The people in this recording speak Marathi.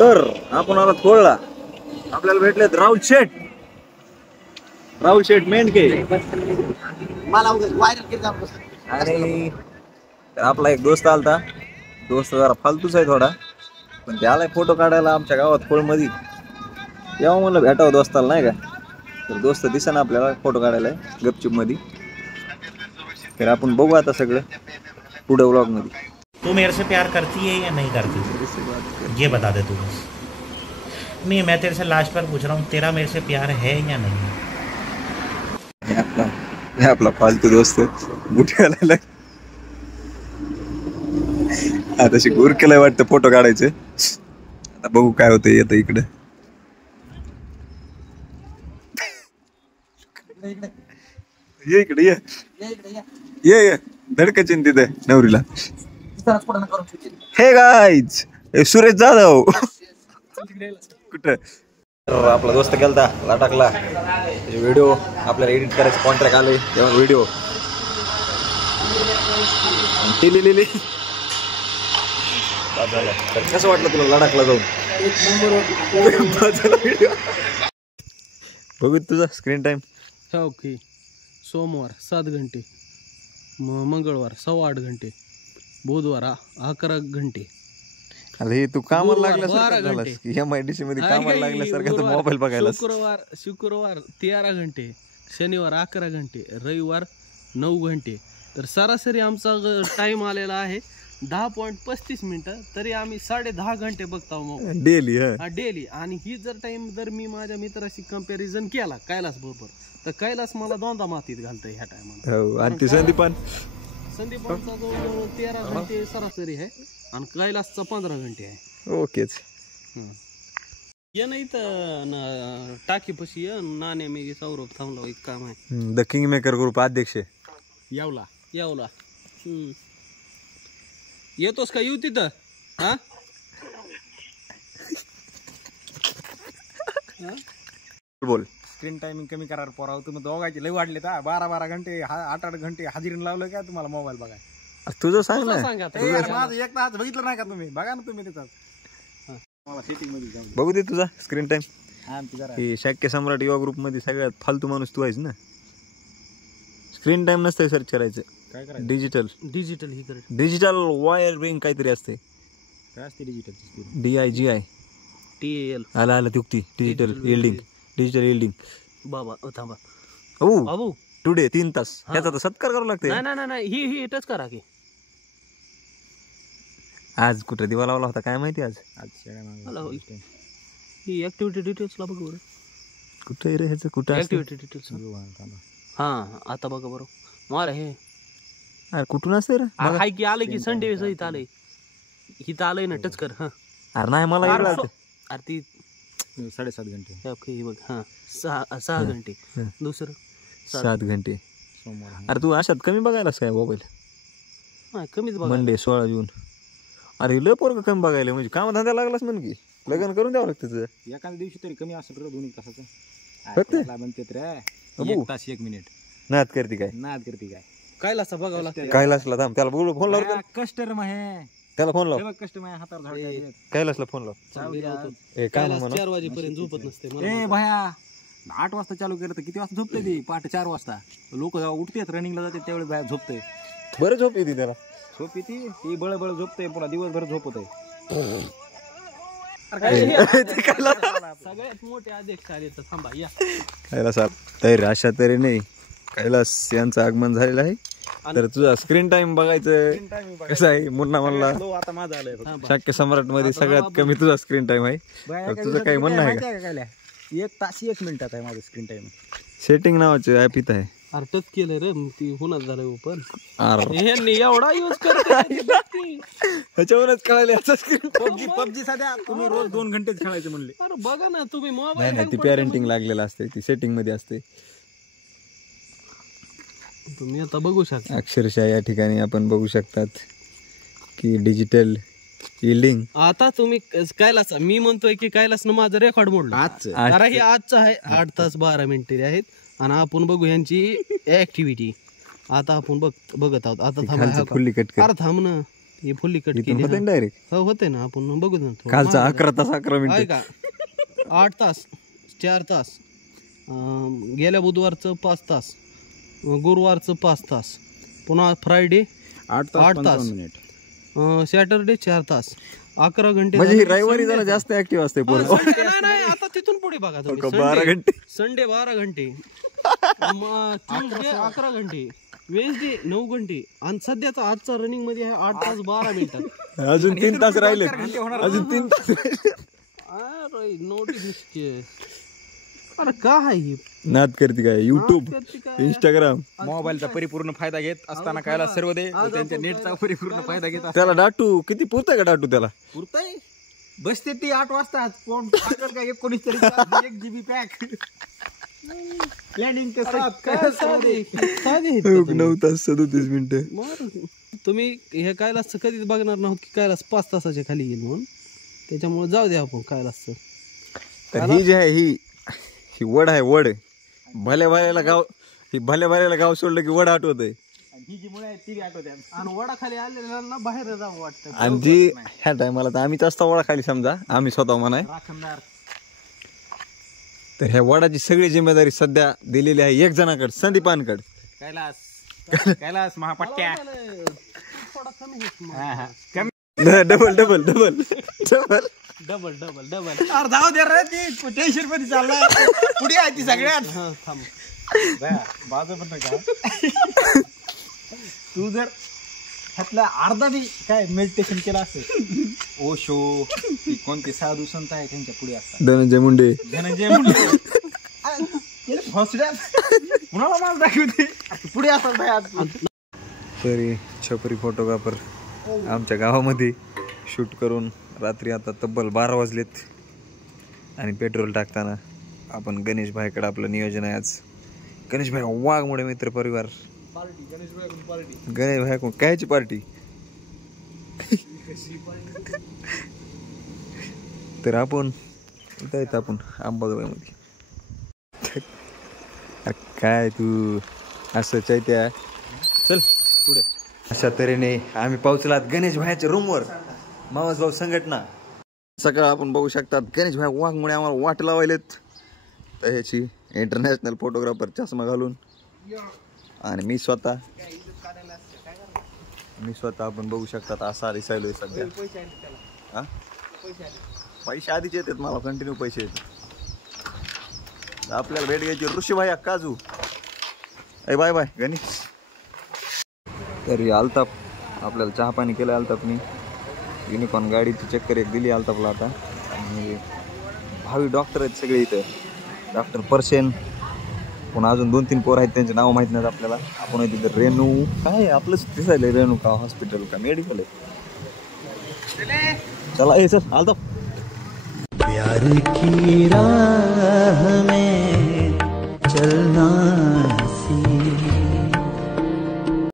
तर आपण आला कोळला, आपल्याला भेटलेत राहुल शेठ मेंढके आणि आपला एक दोस्त आलता. दोस्त जरा फालतूच आहे थोडा, पण ते आलाय फोटो काढायला आमच्या गावात कोळमध्ये. तेव्हा म्हणलं भेटावं दोस्ताला नाही का, तर दोस्त दिसेना आपल्याला फोटो काढायला गपचूप मध्ये. तर आपण बघू आता सगळं पुढे व्लॉग मध्ये. तू मेरे से प्यार करती है या नहीं करती, ये बता दे तू बस. नहीं, मैं तेरे से लास्ट बार पूछ रहा हूँ, तेरा मेरे से प्यार है या नहीं. आपला फालतू दोस्त बुटी घालायला आता गुर केलाय वाटतं फोटो काढायचे. आता बघू काय होतं. येतं इकडे ये, इकडे ये धडकचिन तिथे नवरीला. हे गाईज, सुरेश जाधव कुठं. आपला दोस्त गेलता लडाखला, व्हिडिओ आपल्याला एडिट करायचं कॉन्ट्रॅक्ट आले तेव्हा व्हिडिओ लिहिली. तर कसं वाटलं तुला लडाखला जाऊन? बघू तुझा स्क्रीन टाइम. ओके, सोमवार 7 घंटे, मंगळवार 8.25 घंटे, बुधवार 11 घंटे. अरे तू कामाला लागल्यासारखं MIDC मध्ये कामाला लागल्यासारखं तू मोबाईल बघायला. शुक्रवार 13 घंटे, शनिवार 11 घंटे, रविवार 9 घंटे. तर सरासरी आमचा टाइम आलेला आहे 10.35 मिनिटं. तरी आम्ही 10.5 घंटे बघतो मोबाईल डेली. आणि ही जर टाइम जर मी माझ्या मित्राशी कंपॅरिझन केला कैलास बरोबर, तर कैलास मला दोनदा मातीत घालतोय ह्या टायमाला. आणि संदीपांचा जवळजवळ 13 घंटे सरासरी आहे आणि कैलासचा 15 घंटे आहे. ओकेच. ये नाही तर टाकी पशी नाणे मी सौरभ थांबला एक काम आहे. द किंग मेकर ग्रुप अध्यक्ष यावला येतोस का? येऊ तिथं. हा बोल. स्क्रीन टायमिंग कमी करार पोरा. तुम्ही दोघांचे लय वाढले तर 12-12 घंटे 8-8 घंटे हजेरीन लावलं काय तुम्हाला मोबाईल बघाय. तुझं सांग ना. माझं एक तास बघितलं नाही का तुम्ही? बघा ना तुम्ही त्याच्यात मला सेटिंग मध्ये जाऊन बघू दे तुझा स्क्रीन टाइम. जरा शाक्य सम्राट युवा ग्रुप मध्ये सगळ्यात फालतू माणूस तू आहेस ना. स्क्रीन टाइम नसतं सर्च करायचं. काय करायचं? डिजिटल वायरिंग काहीतरी असते. काय असते डिजिटल? DIGI TAL आला तुक्ती डिजिटल इल्डिंग. बाबा थांबा. बाबू टुडे 3 तास ह्याचा तर सत्कार करावं लागते. नाही ही टच करा की. आज कुठं दिवा लावला होता काय माहिती. आज ही ऍक्टिव्हिटी डिटेल्सला बघ बरं. कुठे रे ह्याचं कुठं ऍक्टिव्हिटी डिटेल्स. हा आता बघा बरं. मला हे अरे कुठून असते रे? हाय की आलं की संडे सहित आलंय. इथं आलंय ना टच कर. हा अरे नाही मला अरे ती 7.5 घंटे. ओके हे बघ. हा 6 घंटे. दुसरं 7 घंटे. सोमवार. अरे तू अशात कमी बघायलास काय मोबाईल? कमीच बघा. मंडे 16 जून. अरे लय पोरग कमी बघायला म्हणजे काम धंदा लागलास म्हण की लग्न करून द्यावं लागतं तुझं. एखाद्या दिवशी तरी कमी असेल रे 2 तासाचं. फक्त म्हणते रे 1 तास 1 मिनिट नाद करते काय? कैलासचा बघावं लागतं. कैलासला थांब त्याला बोलू. फोन लाव कस्टमर आहे. त्याला फोन लाव. कस्टमर हातावर झाड. कैलासला फोन लाव. काय म्हणा 4 वाजेपर्यंत झोपत नसते. ए भाया 8 वाजता चालू केलं तर किती वाजता झोपते ती? पहाटे 4 वाजता. लोक उठतात रनिंगला जाते त्यावेळेस बाहेर झोपते. बरं झोप येते त्याला. झोप येते ती बळबळ झोपते पुन्हा दिवसभर झोपत आहे. सगळ्यात मोठे अध्यक्ष आले तर थांबा या. कैलास तरी अशा तरी नाही. कैलास यांचं आगमन झालेलं आहे. तर तुझा स्क्रीन टाइम बघायचं कसं आहे. मुन्ना म्हणला आता माझं आलंय. शाक्य सम्राट मध्ये सगळ्यात कमी तुझा स्क्रीन टाइम आहे. तुझं काही म्हणणं आहे का? 1 तास 1 मिनिटात आहे माझं स्क्रीन टाइम. सेटिंग नावाचं ऍप इथं आहे. अरे टच केलं रे ती होणार झालं ओपन. अरे एवढा युज करते ह्याच्यावरच कळाले पबजी सध्या तुम्ही रोज 2 घंटेच खेळायचे म्हणले. अरे बघा ना तुम्ही नाही नाही ती पॅरेंटिंग लागलेलं असते. ती सेटिंग मध्ये असते. तुम्ही आता बघू शकता अक्षरशः या ठिकाणी आपण बघू शकतात की डिजिटल इल्डिंग. आता तुम्ही कैलास मी म्हणतोय की कैलासनं माझं रेकॉर्ड मोडलं आज. हे आजचं आहे 8 तास 12 मिनिटे आहेत. आणि आपण बघू यांची ऍक्टिव्हिटी. आता आपण बघत आहोत. आता थांबा खुली कट कर. अरे थांब ना हे फुल्ली कट इथून केली होते ना. डायरेक्ट हो होते ना, आपण बघू ना थोडं. कालचा 11 तास 11 आहे मिनिट का 8 तास 4 तास, गेल्या बुधवारचं 5 तास, गुरुवारचं 5 तास, पुन्हा फ्रायडे 8 8 तास, मिनिट. सॅटरडे 4 तास, 11 घंटे. म्हणजे ही रविवारी जरा जास्त ऍक्टिव्ह असते पोरं. नाही, आता तिथून पुढे बघा तुम्ही. 12 घंटे. संडे 12 घंटे, ट्यूजडे 11 घंटे, वेन्सडे 9 घंटे, आणि सध्याचा आजचा रनिंग मध्ये आहे 8 तास 12 मिनिटात. अजून 3 तास राहिले, अजून 3 तास राहिले. अरे नोटिफिकेशन, अरे काय आहे ही? नाद करते काय युट्यूब इंस्टाग्राम. मोबाईलचा परिपूर्ण फायदा घेत असताना कायला सर्व दे त्यांच्या नेटचा परिपूर्ण फायदा घेत असताना त्याला डाटू किती पुरतंय का डाटू त्याला? पुरतंय. बसते ती 8 वाजता. कोण पागल का 19 तरी 1 GB पॅक प्लॅनिंग ते काय साधे आहेत का तुम्ही? 9 तास 37 मिनिटं. बरं. तुम्ही हे कैलासचं कधीच बघणार नव्हत की कैलास 5 तासाच्या खाली येईल म्हणून, त्याच्यामुळे जाऊ द्या आपण कैलासचं. तर ही जी आहे ही वड आहे, वड भल्या भल्याला गाव, ही भल्या भल्याला गाव सोडलं की वड आठवत आहे. ही जी मुळे ती बी आठवते. आणि वडाखाली आलेल्यांना बाहेर जावं वाटतं. आणि जी ह्या टायमाला तर आम्हीच असता वडाखाली, समजा आम्ही स्वतः म्हणाय. राखणदार. तर ह्या वडाची सगळी जिम्मेदारी सध्या दिलेली आहे एक जणाकडे, संदीपानकडे. कैलास महापट्ट्या. थोडा कमी आहे. हा, हा. कमी. Double double double double double double double. अरे जाऊ दे रे, ती टेन्शन मध्ये चाललाय. पुढे आहे ती सगळ्यात. हा थांब. बाजू पण का तू जर ह्यातला अर्धा बी काय मेडिटेशन केलं असेल, ओशो कोणते साधू संत आहे त्यांच्या पुढे असतात, धनंजय मुंडे, धनंजय मुंडे हॉस्पिटल कुणाला माल दाखवते पुढे असतात भाई. तरी छपरी फोटोग्राफर आमच्या गावामध्ये शूट करून रात्री आता तब्बल 12 वाजलेत. आणि पेट्रोल टाकताना आपण गणेश भाईकडे आपलं नियोजन आहे आज. गणेश भाई वाघमोडे मित्र परिवार, गणेश भाई कोण कायची पार्टी. तर आपण इथं येत आपण अंबाजोगाईमध्ये. काय तू असं चैत्या चल पुढे. अशा तऱ्हेने आम्ही पोहोचलात गणेश भाईच्या रूमवर. मावस भाऊ संघटना. सकाळ आपण बघू शकतात गणेश भाई वाघमुळे आम्हाला वाट लावायलेत. तर ह्याची इंटरनॅशनल फोटोग्राफर चष्मा घालून, आणि मी स्वतः आपण बघू शकतात असा दिसायलोय सध्या. हा पैसे आधीच येतात मला, कंटिन्यू पैसे येतात. आपल्याला भेट घ्यायची ऋषी भाई काजू. Bye bye Ganesh. तरी अल्ताफ आपल्याला चहा पाणी केलं अल्ताफनी. युनिकॉर्न गाडीची चक्कर एक दिली अल्ताफला आता. आणि भावी डॉक्टर आहेत सगळे इथं. डॉक्टर परसेन, पुन्हा अजून 2-3 पोर आहेत, त्यांचे नाव माहीत नाहीत आपल्याला. आपण तिथं रेणू काय आपलंच दिसायलं, रेणू का हॉस्पिटल का मेडिकल आहे. चला चल अल्ताफ. प्यार की